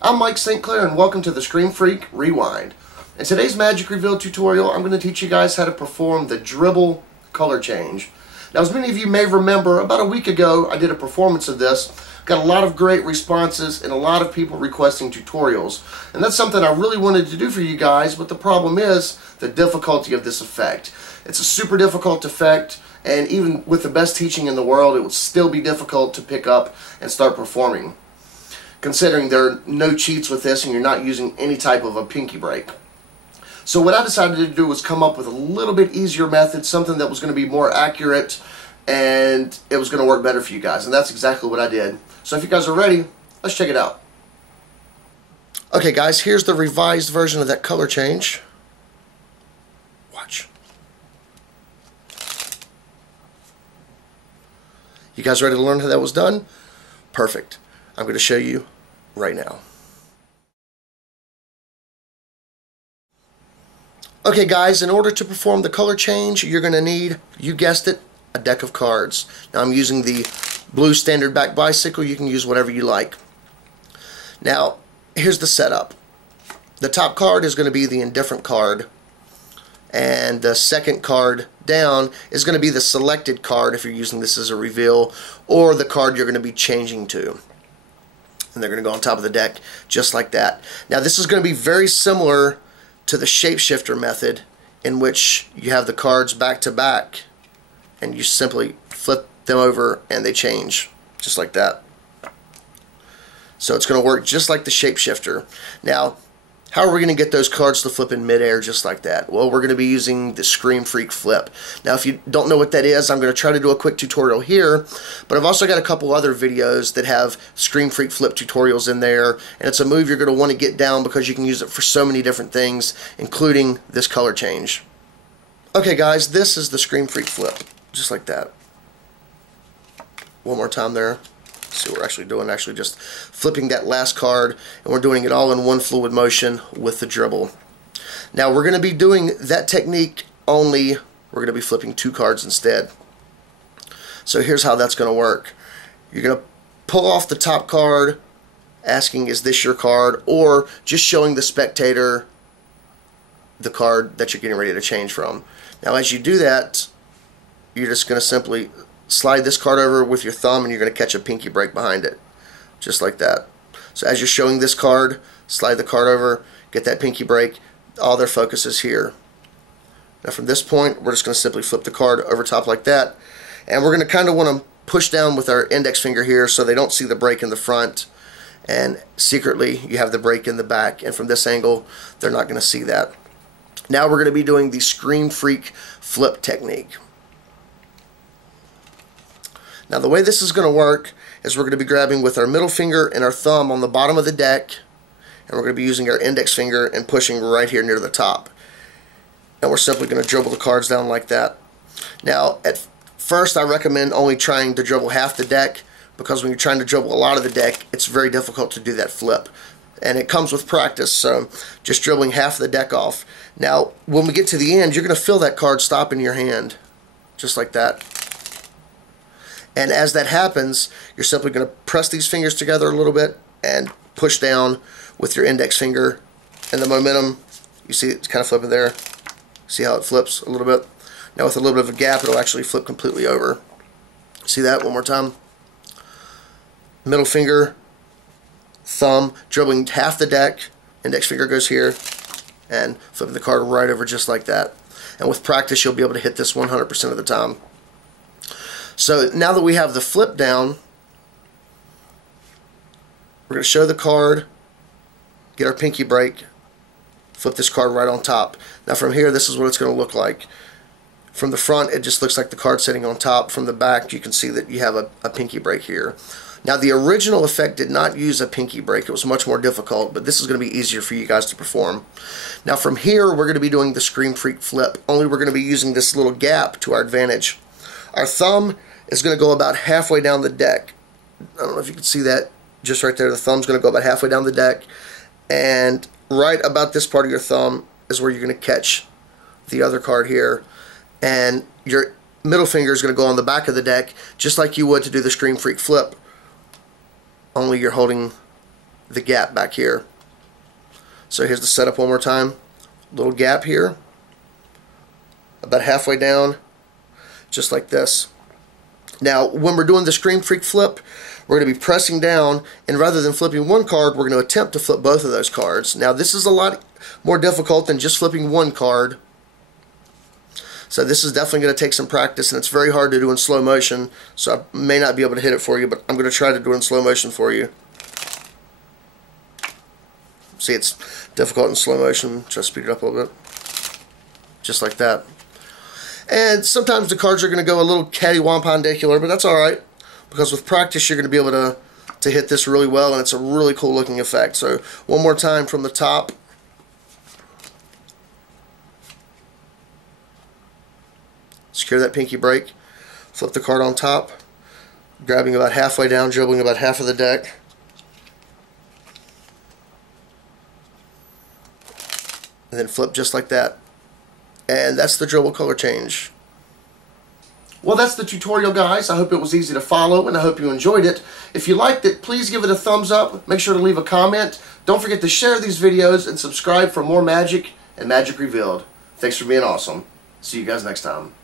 I'm Mike St. Clair and welcome to the Screamfreak Rewind. In today's Magic Reveal tutorial, I'm going to teach you guys how to perform the Dribble color change. Now, as many of you may remember, about a week ago I did a performance of this. Got a lot of great responses and a lot of people requesting tutorials. And that's something I really wanted to do for you guys, but the problem is the difficulty of this effect. It's a super difficult effect, and even with the best teaching in the world, it would still be difficult to pick up and start performing, considering there are no cheats with this and you're not using any type of a pinky break. So what I decided to do was come up with a little bit easier method, something that was going to be more accurate and it was going to work better for you guys, and that's exactly what I did. So if you guys are ready, let's check it out. Okay guys, here's the revised version of that color change. Watch. You guys ready to learn how that was done? Perfect. I'm going to show you right now. Okay guys, in order to perform the color change, you're going to need, you guessed it, a deck of cards. Now I'm using the blue standard back bicycle. You can use whatever you like. Now, here's the setup. The top card is going to be the indifferent card, and the second card down is going to be the selected card if you're using this as a reveal, or the card you're going to be changing to. And they're going to go on top of the deck just like that. Now this is going to be very similar to the shapeshifter method, in which you have the cards back to back and you simply flip them over and they change just like that. So it's going to work just like the shapeshifter. Now, how are we going to get those cards to flip in midair just like that? Well, we're going to be using the Screamfreak flip. Now, if you don't know what that is, I'm going to try to do a quick tutorial here, but I've also got a couple other videos that have Screamfreak flip tutorials in there, and it's a move you're going to want to get down because you can use it for so many different things, including this color change. Okay guys, this is the Screamfreak flip, just like that. One more time there. See what we're actually doing, actually just flipping that last card, and we're doing it all in one fluid motion with the dribble. Now we're going to be doing that technique only, we're going to be flipping two cards instead. So here's how that's going to work. You're going to pull off the top card asking, is this your card, or just showing the spectator the card that you're getting ready to change from. Now as you do that, you're just going to simply slide this card over with your thumb and you're going to catch a pinky break behind it, just like that. So as you're showing this card, slide the card over, get that pinky break. All their focus is here. Now from this point, we're just going to simply flip the card over top like that, and we're going to kind of want to push down with our index finger here so they don't see the break in the front, and secretly you have the break in the back, and from this angle they're not going to see that. Now we're going to be doing the Screamfreak flip technique. Now the way this is going to work is we're going to be grabbing with our middle finger and our thumb on the bottom of the deck, and we're going to be using our index finger and pushing right here near the top. And we're simply going to dribble the cards down like that. Now at first I recommend only trying to dribble half the deck, because when you're trying to dribble a lot of the deck, it's very difficult to do that flip. And it comes with practice, so just dribbling half of the deck off. Now when we get to the end, you're going to feel that card stop in your hand, just like that. And as that happens, you're simply going to press these fingers together a little bit and push down with your index finger. And the momentum, you see it's kind of flipping there. See how it flips a little bit? Now with a little bit of a gap, it'll actually flip completely over. See that one more time? Middle finger, thumb, dribbling half the deck, index finger goes here, and flipping the card right over just like that. And with practice, you'll be able to hit this 100% of the time. So now that we have the flip down, we're going to show the card, get our pinky break, flip this card right on top. Now from here, this is what it's going to look like. From the front, it just looks like the card sitting on top. From the back, you can see that you have a pinky break here. Now the original effect did not use a pinky break. It was much more difficult, but this is going to be easier for you guys to perform. Now from here, we're going to be doing the Screamfreak flip, only we're going to be using this little gap to our advantage. Our thumb is going to go about halfway down the deck. I don't know if you can see that just right there. The thumb's going to go about halfway down the deck, and right about this part of your thumb is where you're going to catch the other card here, and your middle finger is going to go on the back of the deck just like you would to do the Screamfreak flip, only you're holding the gap back here. So here's the setup one more time. Little gap here, about halfway down, just like this. Now, when we're doing the Screamfreak flip, we're going to be pressing down, and rather than flipping one card, we're going to attempt to flip both of those cards. Now, this is a lot more difficult than just flipping one card. So this is definitely going to take some practice, and it's very hard to do in slow motion, so I may not be able to hit it for you, but I'm going to try to do it in slow motion for you. See, it's difficult in slow motion. Try to speed it up a little bit. Just like that. And sometimes the cards are going to go a little catty-wampandicular, but that's alright, because with practice you're going to be able to hit this really well, and it's a really cool looking effect. So one more time from the top. Secure that pinky break. Flip the card on top, grabbing about halfway down, dribbling about half of the deck. And then flip just like that. And that's the Dribble color change. Well, that's the tutorial, guys. I hope it was easy to follow, and I hope you enjoyed it. If you liked it, please give it a thumbs up. Make sure to leave a comment. Don't forget to share these videos and subscribe for more magic and Magic Revealed. Thanks for being awesome. See you guys next time.